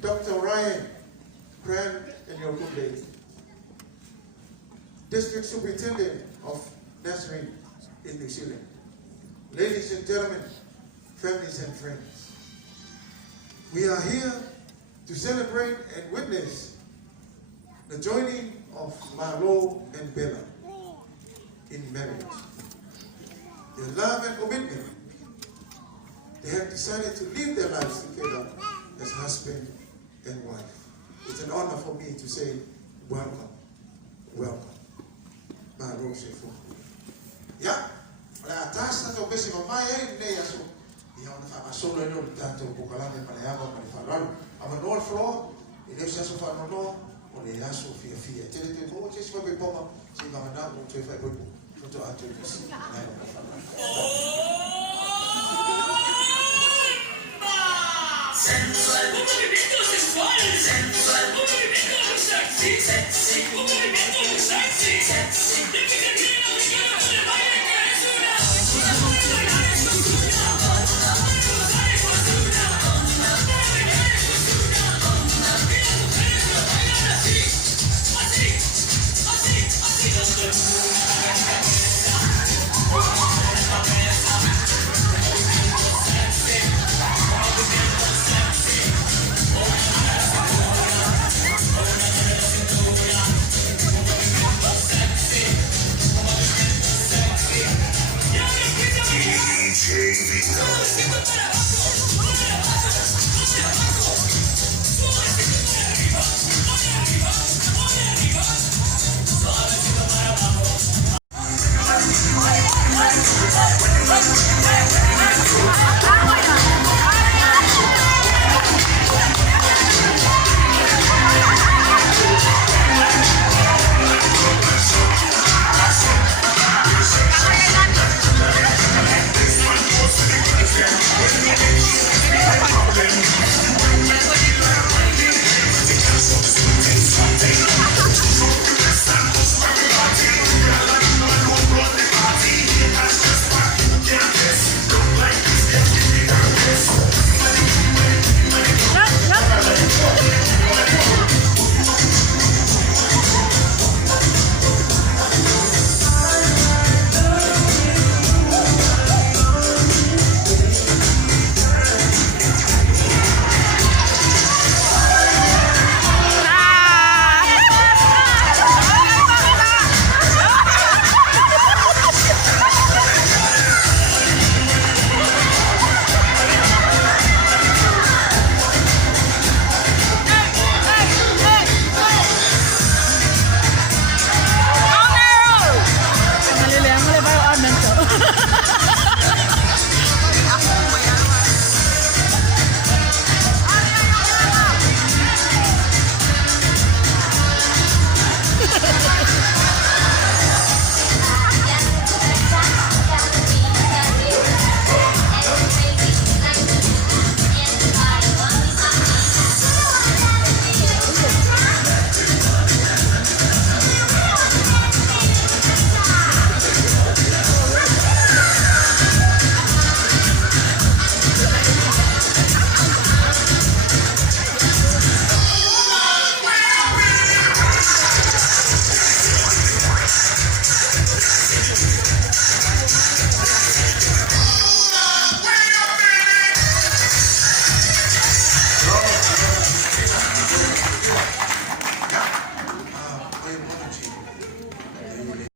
Dr. Ryan Cran and your good lady. District Superintendent of Nazarene in New Zealand. Ladies and gentlemen, families and friends, we are here to celebrate and witness the joining of Marlo and Bella in marriage. Their love and commitment, they have decided to live their lives together as husband and wife. It's an honor for me to say, welcome, welcome. Marlo Sefu. Yeah, la tasta to besi mamai ne yaso. Ya ona fa solo no tanto bukalame para yaba para falar. Ama no floor, ele se so fa no o le yaso fia fia. Tele te mo se fa be poma, se va na mo te fa be. Foto ato si. Sensual, movimientos sexuales, sensual, movimientos sexy, sexy, movimientos sexy, sexy.